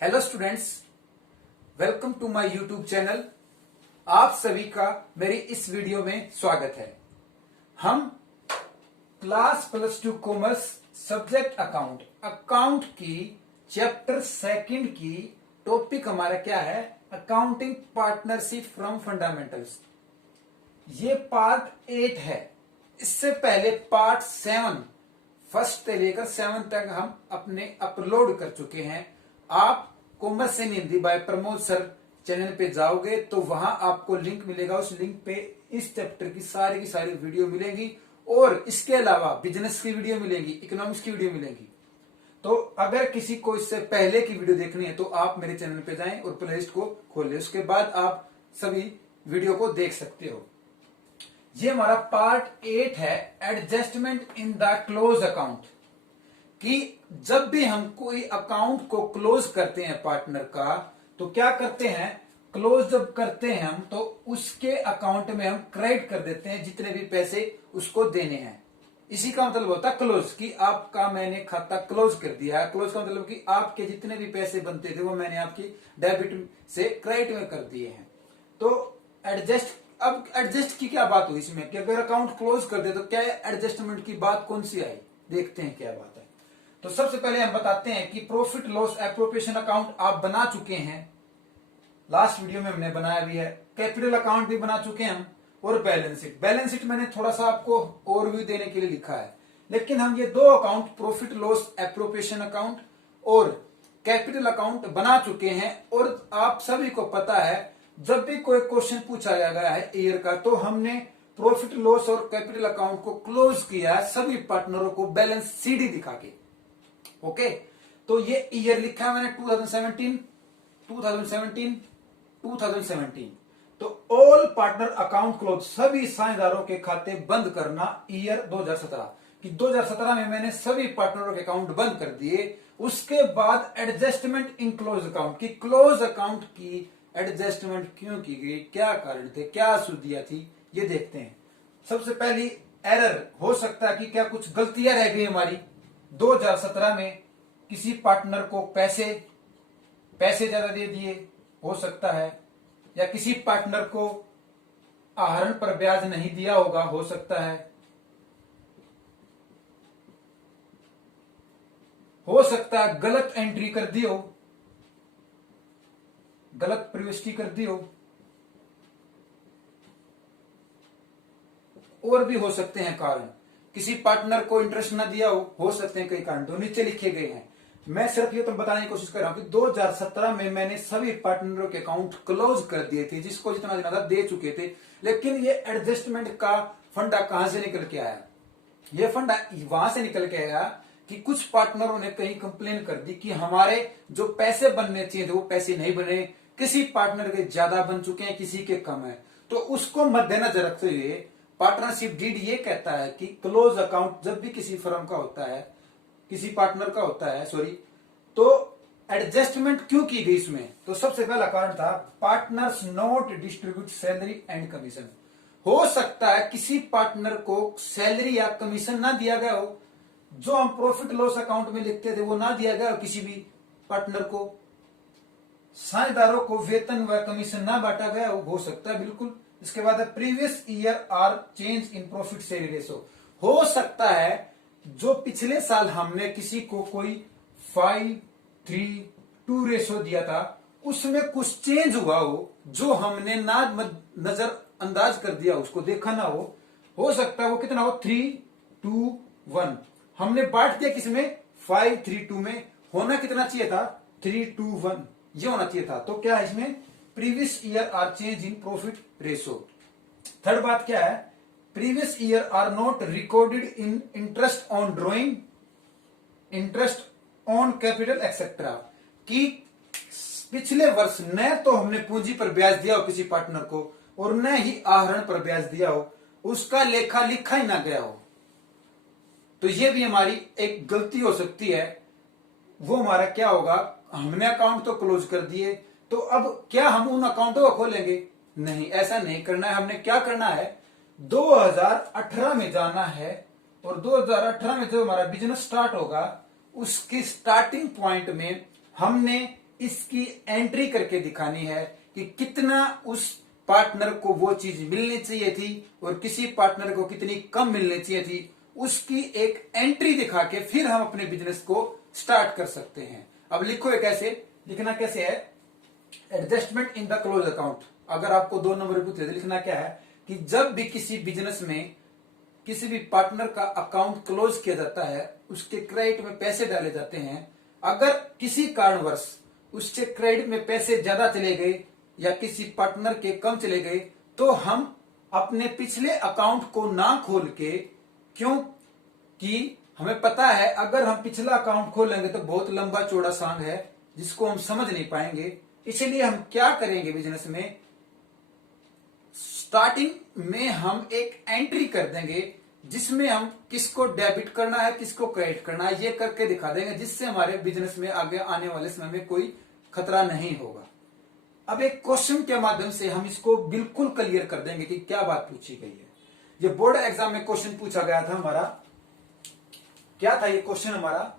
Hello students, welcome to my YouTube channel. आप सभी का मेरी इस वीडियो में स्वागत है। हम क्लास +2 कॉमर्स सब्जेक्ट अकाउंट की चैप्टर सेकंड की टॉपिक हमारा क्या है? Accounting partnership from fundamentals. ये पार्ट 8 है। इससे पहले पार्ट 7 फर्स्ट से लेकर 7 तक हम अपने अपलोड कर चुके हैं। आप commerce in Hindi by Pramod sir channel पे जाओगे तो वहां आपको लिंक मिलेगा। उस लिंक पे इस चैप्टर की सारी वीडियो मिलेंगी और इसके अलावा बिजनेस की वीडियो मिलेंगी, इकोनॉमिक्स की वीडियो मिलेंगी। तो अगर किसी को इससे पहले की वीडियो देखनी है तो आप मेरे चैनल पे जाएं और प्लेलिस्ट को खोलें। उसके बाद आप सभी वीडियो को देख सकते हो। ये हमारा पार्ट 8 है, adjustment in the close account. कि जब भी हम कोई अकाउंट को क्लोज करते हैं पार्टनर का, तो क्या करते हैं? क्लोज जब करते हैं हम तो उसके अकाउंट में हम क्रेडिट कर देते हैं जितने भी पैसे उसको देने हैं। इसी का मतलब होता है क्लोज, कि आपका मैंने खाता क्लोज कर दिया है। क्लोज का मतलब कि आपके जितने भी पैसे बनते थे वो मैंने आपकी डेबिट से क्रेडिट में कर दिए हैं। तो अब एडजस्ट की क्या बात हुई इसमें कि अगर अकाउंट क्लोज कर दे तो क्या एडजस्टमेंट की बात कौन सी आई? देखते हैं क्या बात है। तो सबसे पहले हम बताते हैं कि प्रॉफिट लॉस एप्रोप्रिएशन अकाउंट आप बना चुके हैं। लास्ट वीडियो में हमने बनाया भी है। कैपिटल अकाउंट भी बना चुके हैं हम, और बैलेंस शीट मैंने थोड़ा सा आपको ओवरव्यू देने के लिए लिखा है। लेकिन हम ये दो account, profit loss appropriation account और कैपिटल अकाउंट बना चुके हैं। और आप सभी को पता है जब भी कोई क्वेश्चन पूछा गया है ईयर का, तो हमने प्रॉफिट लॉस और कैपिटल अकाउंट को क्लोज किया है सभी पार्टनरों को बैलेंस सीडी दिखा के। ओके, तो ये ईयर लिखा है मैंने 2017। तो ऑल पार्टनर अकाउंट क्लोज, सभी साझेदारों के खाते बंद करना ईयर 2017। कि 2017 में मैंने सभी पार्टनरों के अकाउंट बंद कर दिए। उसके बाद एडजस्टमेंट इन क्लोज अकाउंट की, क्लोज अकाउंट की एडजस्टमेंट क्यों की गई, क्या कारण थे, क्या अशुद्धियां थी, ये देखते हैं। सबसे पहली एरर हो सकता है कि क्या कुछ गलतियां रह गई हमारी। 2017 में किसी पार्टनर को पैसे ज्यादा दे दिए हो सकता है, या किसी पार्टनर को आहरण पर ब्याज नहीं दिया होगा, हो सकता है। हो सकता है गलत एंट्री कर दी हो, गलत प्रविष्टि कर दी हो। और भी हो सकते हैं कारण, किसी पार्टनर को इंटरेस्ट ना दिया हो सकते हैं कई कारण, तो नीचे लिखे गए हैं। मैं सिर्फ ये तो बताने की कोशिश कर रहा हूं कि 2017 में मैंने सभी पार्टनरों के अकाउंट क्लोज कर दिए थे, जिसको जितना देना था दे चुके थे। लेकिन ये एडजस्टमेंट का फंडा कहां से निकल के आया? ये फंडा वहां से निकल के आया कि कुछ पार्टनरों ने कहीं कंप्लेन कर दी कि हमारे जो पैसे बनने चाहिए थे वो पैसे नहीं बने, किसी पार्टनर के ज्यादा बन चुके हैं, किसी के कम है। तो उसको मद्देनजर रखते हुए पार्टनरशिप डीड ये कहता है कि क्लोज अकाउंट जब भी किसी फर्म का होता है, किसी पार्टनर का होता है, तो एडजस्टमेंट क्यों की गई इसमें? तो सबसे पहला कारण था partners not distribute salary and commission. हो सकता है किसी पार्टनर को सैलरी या कमीशन ना दिया गया हो, जो हम प्रॉफिट लॉस अकाउंट में लिखते थे वो ना दिया गया हो किसी भी पार्टनर को। साझेदारों को वेतन व कमीशन ना बांटा गया हो सकता है, बिल्कुल। इसके बाद previous year are change in profit sharing ratio. हो सकता है जो पिछले साल हमने किसी को कोई 5:3:2 रेशो दिया था, उसमें कुछ चेंज हुआ हो जो हमने ना नजर अंदाज कर दिया, उसको देखा ना हो सकता है वो कितना हो 3:2:1। हमने बांट दिया किसमें? 5:3:2 में। होना कितना चाहिए था? 3:2:1 ये होना चाहिए था। तो क्या है इसमें? Previous year are change in profit ratio. Third बात क्या है? Previous year are not recorded in interest on drawing, interest on capital etcetera. कि पिछले वर्ष न तो हमने पूंजी पर ब्याज दिया हो किसी पार्टनर को, और न ही आहरण पर ब्याज दिया हो, उसका लेखा लिखा ही ना गया हो। तो ये भी हमारी एक गलती हो सकती है। वो हमारा क्या होगा? हमने अकाउंट तो क्लोज कर दिए, तो अब क्या हम उन अकाउंटों को खोलेंगे? नहीं, ऐसा नहीं करना है। हमने क्या करना है? 2018 में जाना है, और 2018 में जब हमारा बिजनेस स्टार्ट होगा उसकी स्टार्टिंग पॉइंट में हमने इसकी एंट्री करके दिखानी है कि कितना उस पार्टनर को वो चीज मिलनी चाहिए थी और किसी पार्टनर को कितनी कम मिलनी चाहिए थी, उसकी एक एंट्री दिखा के फिर हम अपने बिजनेस को स्टार्ट कर सकते हैं। अब लिखो ये कैसे लिखना, कैसे है, adjustment in the close account. अगर आपको 2 नंबर पूछे तो लिखना क्या है कि जब भी किसी बिजनेस में किसी भी पार्टनर का अकाउंट क्लोज किया जाता है, उसके क्रेडिट में पैसे डाले जाते हैं, अगर किसी कारणवश उसके क्रेडिट में पैसे ज्यादा चले गए या किसी पार्टनर के कम चले गए, तो हम अपने पिछले अकाउंट को ना खोल के, क्योंकि हमें पता है अगर हम पिछला अकाउंट खोलेंगे तो बहुत लंबा चौड़ा सांग है जिसको हम समझ नहीं पाएंगे। इसलिए हम क्या करेंगे, बिजनेस में स्टार्टिंग में हम एक एंट्री कर देंगे जिसमें हम किसको डेबिट करना है किसको क्रेडिट करना है ये करके दिखा देंगे, जिससे हमारे बिजनेस में आगे आने वाले समय में कोई खतरा नहीं होगा। अब एक क्वेश्चन के माध्यम से हम इसको बिल्कुल क्लियर कर देंगे कि क्या बात पूछी गई है। ये बोर्ड एग्जाम में क्वेश्चन पूछा गया था हमारा, क्या था ये क्वेश्चन हमारा,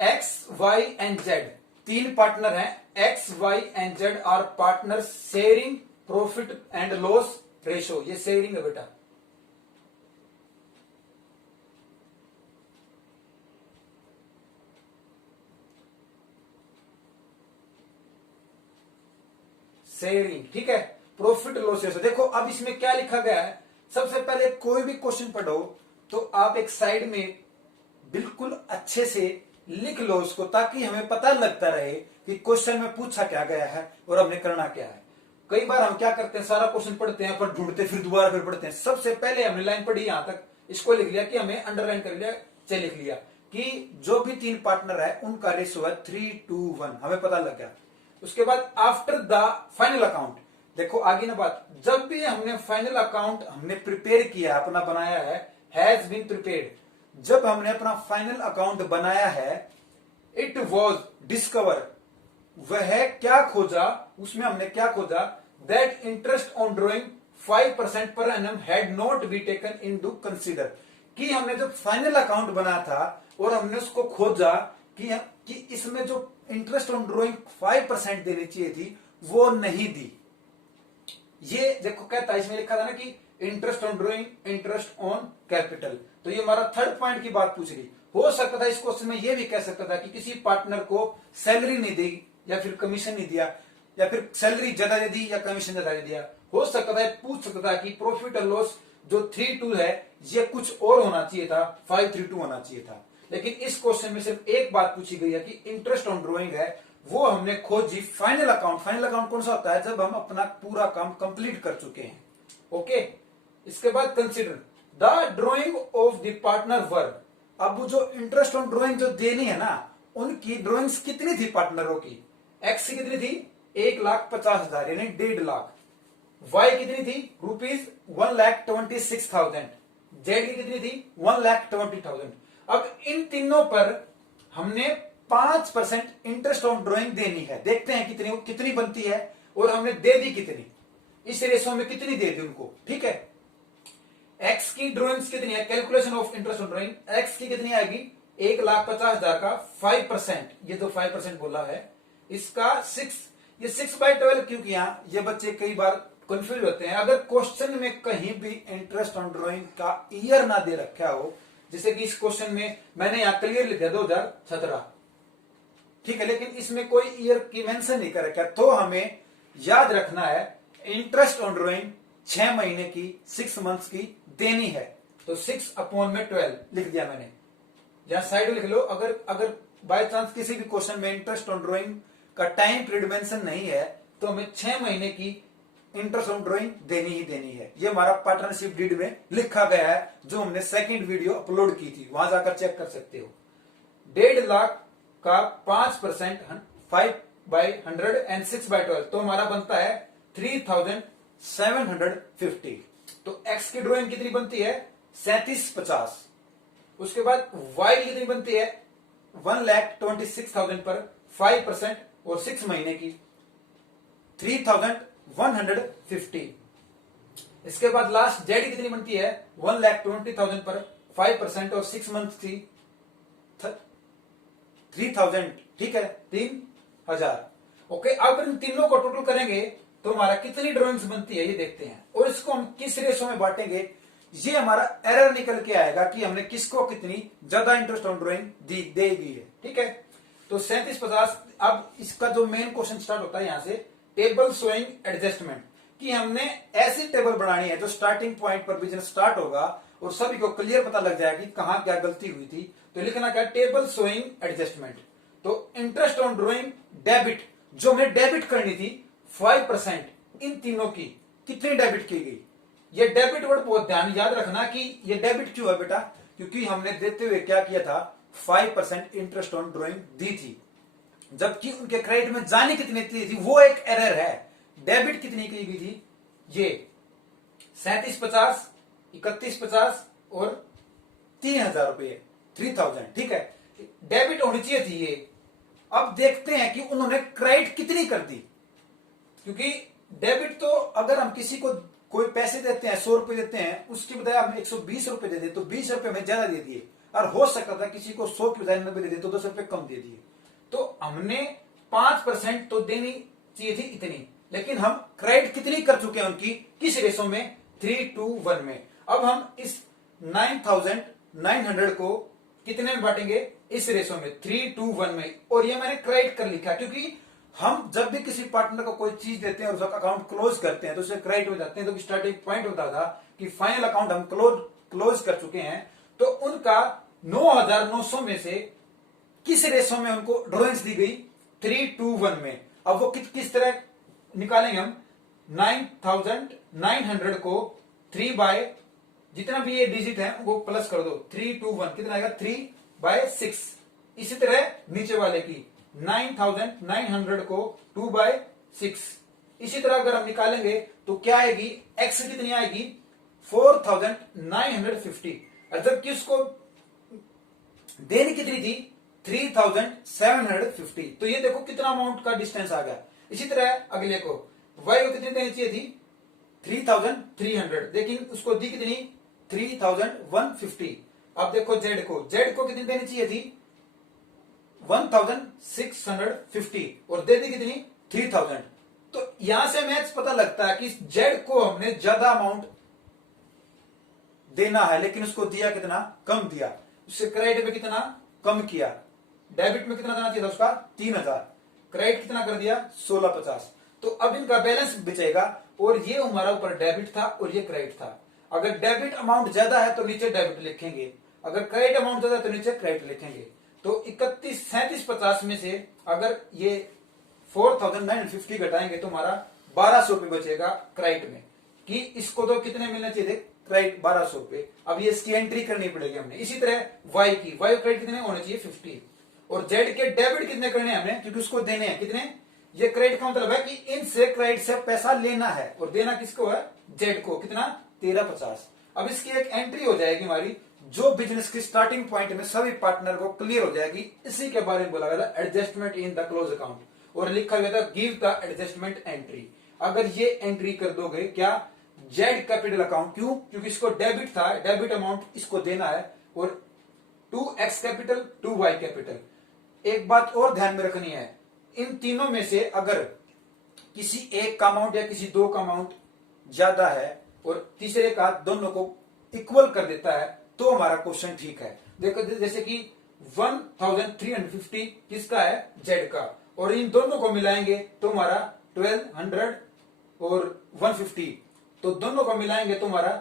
X Y and Z 3 partner हैं, X Y and Z are partner sharing profit and loss ratio. ये शेयरिंग है बेटा, शेयरिंग, ठीक है, प्रॉफिट लॉस रेशो। देखो अब इसमें क्या लिखा गया है, सबसे पहले कोई भी क्वेश्चन पढ़ो तो आप एक साइड में बिल्कुल अच्छे से लिख लो उसको, ताकि हमें पता लगता रहे कि क्वेश्चन में पूछा क्या गया है और हमने करना क्या है। कई बार हम क्या करते हैं, सारा क्वेश्चन पढ़ते हैं पर ढूंढते फिर दोबारा फिर पढ़ते हैं। सबसे पहले हमने लाइन पढ़ी यहां तक, इसको लिख लिया कि हमें अंडरलाइन कर लिया, चल लिख लिया कि जो भी 3 पार्टनर है उनका रेशो है 3:1, हमें पता लग गया। उसके बाद आफ्टर द फाइनल अकाउंट, देखो आगे ना बात, जब भी हमने फाइनल अकाउंट हमने प्रिपेयर किया, अपना बनाया है, हैज बीन प्रिपेयर्ड, जब हमने अपना फाइनल अकाउंट बनाया है, इट वॉज डिस्कवर, वह क्या खोजा, उसमें हमने क्या खोजा, that interest on drawing 5% per annum had not be taken in to consider, कि हमने जब फाइनल अकाउंट बनाया था और हमने उसको खोजा कि इसमें जो इंटरेस्ट ऑन ड्रॉइंग 5% देनी चाहिए थी वो नहीं दी। ये देखो कहता है, इसमें लिखा था ना कि interest on drawing, interest on capital, तो ये हमारा थर्ड पॉइंट की बात पूछ रही। हो सकता था इस क्वेश्चन में ये भी कह सकता था कि किसी पार्टनर को सैलरी नहीं दी या फिर कमीशन नहीं दिया, या फिर सैलरी ज्यादा दे दी या कमीशन ज्यादा दे दिया। हो सकता था, पूछ सकता था कि प्रॉफिट और लॉस जो 3:2 है ये कुछ और होना चाहिए था, 5:3:2 होना चाहिए था। लेकिन इस क्वेश्चन में सिर्फ एक बात पूछी गई है कि इंटरेस्ट ऑन ड्रॉइंग है, वो हमने खोजी फाइनल अकाउंट। फाइनल अकाउंट कौन सा होता है, जब हम अपना पूरा काम कंप्लीट कर चुके हैं। ओके, इसके बाद consider the drawing of the partner work. अब जो इंटरेस्ट ऑन ड्रॉइंग जो देनी है ना, उनकी ड्रॉइंग्स कितनी थी पार्टनरों की, एक्स की कितनी थी 1,50,000 यानी 1.5 लाख, वाई कितनी थी ₹1,26,000, जेड की कितनी थी 1,20,000। अब इन तीनों पर हमने 5% इंटरेस्ट ऑन ड्रॉइंग देनी है, देखते हैं कितनी कितनी बनती है और हमने दे दी कितनी, इस रेशो में कितनी दे दी उनको। ठीक है, एक्स की ड्रॉइंग्स कितनी है, calculation of interest on drawing, x की कितनी आएगी 1,50,000 का 5%, ये जो 5% बोला है इसका 6, ये 6/12 क्यों किया, ये बच्चे कई बार कंफ्यूज होते हैं। अगर क्वेश्चन में कहीं भी इंटरेस्ट ऑन ड्रॉइंग का ईयर ना दे रखा हो, जैसे कि इस क्वेश्चन में मैंने यहां क्लियर लिख दिया 2017, ठीक है, लेकिन इसमें कोई ईयर की मेंशन नहीं कर रखा, तो हमें याद रखना है इंटरेस्ट ऑन ड्रॉइंग 6 महीने की 6 मंथ्स की देनी है, तो 6/12 लिख दिया मैंने, यहां साइड में लिख लो। अगर बाय चांस किसी भी क्वेश्चन में इंटरेस्ट ऑन ड्रॉइंग का टाइम पीरियड मेंशन नहीं है तो हमें 6 महीने की इंटरेस्ट ऑन ड्रॉइंग देनी ही देनी है। ये हमारा पार्टनरशिप डीड में लिखा गया है, जो हमने सेकंड वीडियो अपलोड की थी, वहां जाकर चेक कर सकते हो। 1.5 लाख का 5% 5/100 एंड 6/12, तो हमारा बनता है 3,750। तो एक्स की ड्रॉइंग कितनी बनती है 3750। उसके बाद वाई कितनी बनती है 1,26,000 पर 5% और 6 महीने की 3,150। इसके बाद लास्ट जेड कितनी बनती है 1,20,000 पर 5% और 6 मंथ थी 3000, ठीक है, 3000। ओके, अब इन तीनों को टोटल करेंगे तो हमारा कितनी ड्राइंग्स बनती है ये देखते हैं, और इसको हम किस रेशो में बांटेंगे ये हमारा एरर निकल के आएगा कि हमने किसको कितनी ज्यादा इंटरेस्ट ऑन ड्राइंग दे दी है, ठीक है। तो 3750। अब इसका जो मेन क्वेश्चन स्टार्ट होता है यहां से, टेबल शोइंग एडजस्टमेंट, कि हमने ऐसी टेबल बनानी है जो स्टार्टिंग पॉइंट पर बिजनेस स्टार्ट होगा और सभी को क्लियर पता लग जाएगा कि कहां क्या गलती हुई थी। तो लिखना क्या, टेबल शोइंग एडजस्टमेंट। तो इंटरेस्ट ऑन ड्राइंग डेबिट, जो हमें डेबिट करनी थी 5%, इन तीनों की कितनी डेबिट की गई। ये डेबिट वर्ड बहुत ध्यान याद रखना कि ये डेबिट क्यों है बेटा, क्योंकि हमने देते हुए क्या किया था, 5% इंटरेस्ट ऑन ड्राइंग दी थी, जबकि उनके क्रेडिट में जानी कितनी थी वो एक एरर है। डेबिट कितनी की गई थी, ये 3750, 3150 और 3000 रुपये, 3000, ठीक है, डेबिट होनी चाहिए थी ये। अब देखते हैं कि उन्होंने क्रेडिट कितनी कर दी, क्योंकि डेबिट तो अगर हम किसी को कोई पैसे देते हैं, 100 रुपए देते हैं, उसकी बजाय हम 120 रुपए दे दिए तो 20 रुपए में ज्यादा दे दिए, और हो सकता था किसी को 100 की बजाय 90 दे दिए तो 10 रुपए कम दे दिए। तो हमने 5% तो देनी चाहिए थी इतनी, लेकिन हम क्रेडिट कितनी कर चुके हैं उनकी, किस रेशो में, 3:1 में। अब हम इस 9900 को कितने में बांटेंगे, इस रेशो में 3:1 में, और ये मैंने क्रेडिट कर लिखा क्योंकि हम जब भी किसी पार्टनर को कोई चीज देते हैं और उसका अकाउंट क्लोज करते हैं तो उसे क्रेडिट हो जाते हैं। तो स्टार्टिंग पॉइंट होता था कि फाइनल अकाउंट हम क्लोज कर चुके हैं, तो उनका 9900 में से किस रेशो में उनको ड्राइंग्स दी गई, 3:1 में। अब वो किस तरह निकालेंगे हम, 9900 को 3 बाय जितना भी ये डिजिट है वो प्लस कर दो, 3:1 कितना आएगा, 3/6। इसी तरह नीचे वाले की 9900 को 2/6। इसी तरह अगर हम निकालेंगे तो क्या आएगी, एक्स कितनी आएगी, 4950, और जबकि उसको देनी कितनी थी, 3750। तो ये देखो कितना अमाउंट का डिस्टेंस आ गया। इसी तरह अगले को वाई को कितनी देनी चाहिए थी, 3300, लेकिन उसको दी कितनी, 3150। अब देखो जेड को कितनी देनी चाहिए थी, 1650, और दे दी कितनी, 3000। तो यहां से मैच पता लगता है कि जेड को हमने ज्यादा अमाउंट देना है, लेकिन उसको दिया कितना, कम दिया। उससे क्रेडिट में कितना कम किया, डेबिट में कितना देना चाहिए था उसका, 3000, क्रेडिट कितना कर दिया, 1650। तो अब इनका बैलेंस बचेगा, और ये हमारा ऊपर डेबिट था और ये क्रेडिट था। अगर डेबिट अमाउंट ज्यादा है तो नीचे डेबिट लिखेंगे, अगर क्रेडिट अमाउंट ज्यादा है तो नीचे क्रेडिट लिखेंगे। तो 3750 में से अगर ये 4950 घटाएंगे तो हमारा 1200 रुपये बचेगा क्रेडिट में, कि इसको तो कितने मिलने चाहिए थे, क्रेडिट 1200 रुपये। अब ये इसकी एंट्री करनी पड़ेगी हमने। इसी तरह वाई क्रेडिट कितने होने चाहिए, 50, और जेड के डेबिट कितने करने हैं हमने, क्योंकि उसको देने हैं कितने, ये क्रेडिट का मतलब है कि इनसे क्रेडिट से पैसा लेना है, और देना किसको है, जेड को, कितना, 1350। अब इसकी एक एंट्री हो जाएगी हमारी, जो बिजनेस की स्टार्टिंग पॉइंट में सभी पार्टनर को क्लियर हो जाएगी। इसी के बारे में बोला गया था, adjustment in the close account, और लिखा गया था गिव द एडजस्टमेंट एंट्री। अगर ये एंट्री कर दोगे क्या, जेड कैपिटल अकाउंट, क्यों, क्योंकि इसको डेबिट था, डेबिट अमाउंट इसको देना है, और 2x कैपिटल 2y कैपिटल। एक बात और ध्यान में रखनी है, इन तीनों में से अगर किसी एक का अमाउंट या किसी दो का अमाउंट ज्यादा है और तीसरे का दोनों को इक्वल कर देता है तो हमारा क्वेश्चन ठीक है। देखो जैसे कि 1350 किसका है, जेड का, और इन दोनों को मिलाएंगे तो हमारा 1200 और 150, तो दोनों को मिलाएंगे तो हमारा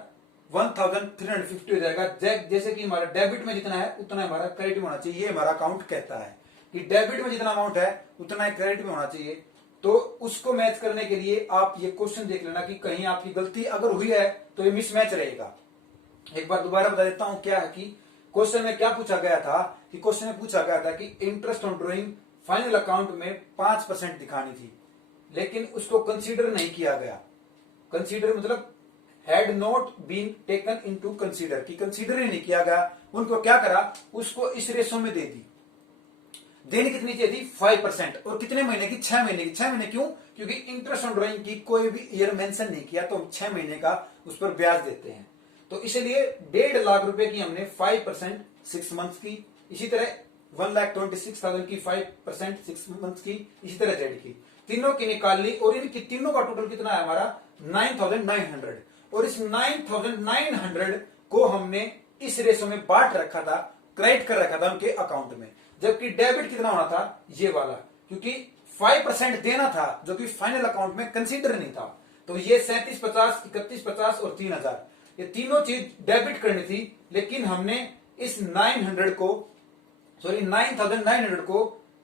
1350 हो जाएगा। जैसे कि हमारा डेबिट में जितना है उतना हमारा क्रेडिट में होना चाहिए, ये हमारा अकाउंट कहता है कि डेबिट में जितना अमाउंट है उतना ही क्रेडिट में होना चाहिए। तो उसको मैच करने के लिए आप ये क्वेश्चन देख लेना कि कहीं आपकी गलती अगर हुई है तो ये मिसमैच रहेगा। एक बार दोबारा बता देता हूं क्या है कि क्वेश्चन में क्या पूछा गया था, कि क्वेश्चन में पूछा गया था कि interest on drawing final account में 5% दिखानी थी, लेकिन उसको कंसीडर नहीं किया गया। कंसीडर मतलब had not been taken into consider, कि कंसीडर ही नहीं किया गया। उनको क्या करा, उसको इस रेशो में दे दी। देनी कितनी चाहिए थी, 5%, और कितने महीने की, 6 महीने की। 6 महीने क्यों, क्योंकि इंटरेस्ट ऑन ड्राइंग की कोई भी ईयर मेंशन नहीं किया, तो हम 6 महीने का उस पर ब्याज देते हैं। तो इसलिए 1.5 लाख रुपए की हमने 5% 6 मंथ्स की। इसी तरह 1,26,000 की 5% 6 मंथ की, इसी तरह जेड की तीनों की निकाल ली और इनकी तीनों का टोटल कितना है हमारा 9,900। और इस 9,900 को हमने इस रेशो में बांट रखा था, क्रेडिट कर रखा था उनके अकाउंट में, जबकि डेबिट कितना होना था ये वाला, क्योंकि 5% देना था जो कि फाइनल अकाउंट में कंसीडर नहीं था। तो ये 37,50, 31,50 और 3,000 ये तीनों चीज डेबिट करनी थी, लेकिन हमने इस 900 को 9,900 को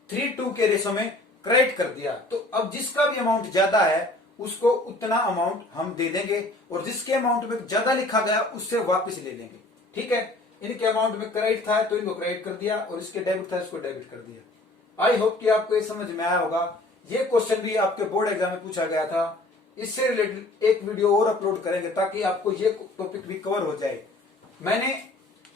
3:2 के रेशो में क्रेडिट कर दिया। तो अब जिसका भी अमाउंट ज्यादा है उसको उतना अमाउंट हम दे देंगे और जिसके अमाउंट में ज्यादा लिखा गया उससे वापस ले लेंगे। ठीक है, इनके अमाउंट में क्रेडिट था तो इनको क्रेडिट कर दिया और इसके डेबिट था इसको डेबिट कर दिया। आई होप कि आपको ये समझ में आया होगा। ये क्वेश्चन भी आपके बोर्ड एग्जाम में पूछा गया था। इससे रिलेटेड एक वीडियो और अपलोड करेंगे ताकि आपको ये टॉपिक भी कवर हो जाए। मैंने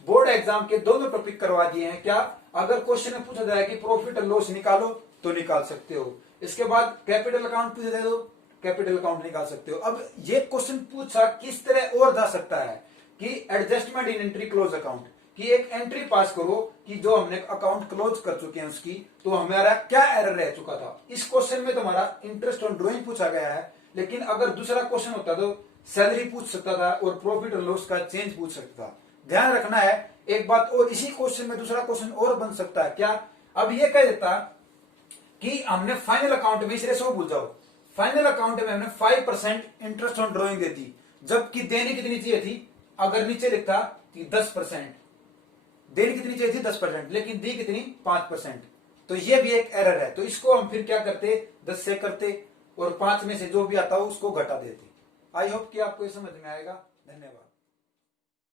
बोर्ड एग्जाम के दोनों टॉपिक करवा दिए हैं। क्या अगर क्वेश्चन में पूछा जाए कि प्रॉफिट और लॉस निकालो तो निकाल सकते हो, इसके बाद कैपिटल अकाउंट पूछा जाए तो कैपिटल अकाउंट निकाल सकते हो। अब ये क्वेश्चन पूछा किस तरह और जा सकता है कि adjustment in entry close account की एक एंट्री पास करो कि जो हमने अकाउंट क्लोज कर चुके हैं उसकी, तो हमारा क्या एरर रह चुका था। इस क्वेश्चन में तुम्हारा इंटरेस्ट ऑन ड्रॉइंग पूछा गया है, लेकिन अगर दूसरा क्वेश्चन होता तो सैलरी पूछ सकता था और प्रॉफिट और लॉस का चेंज पूछ सकता था। ध्यान रखना है एक बात और, इसी क्वेश्चन में दूसरा क्वेश्चन और बन सकता है। क्या अब ये कह देता कि हमने फाइनल अकाउंट में, इस रेशो भूल जाओ, फाइनल अकाउंट में हमने 5% इंटरेस्ट ऑन ड्रॉइंग दे दी, जबकि देनी कितनी चाहिए थी, अगर नीचे लिखता कि 10%, देनी कितनी चाहिए थी 10%, लेकिन दी कितनी 5%। तो ये भी एक एरर है। तो इसको हम फिर क्या करते, 10 से करते और 5 में से जो भी आता हो उसको घटा देते। आई होप कि आपको ये समझ में आएगा। धन्यवाद।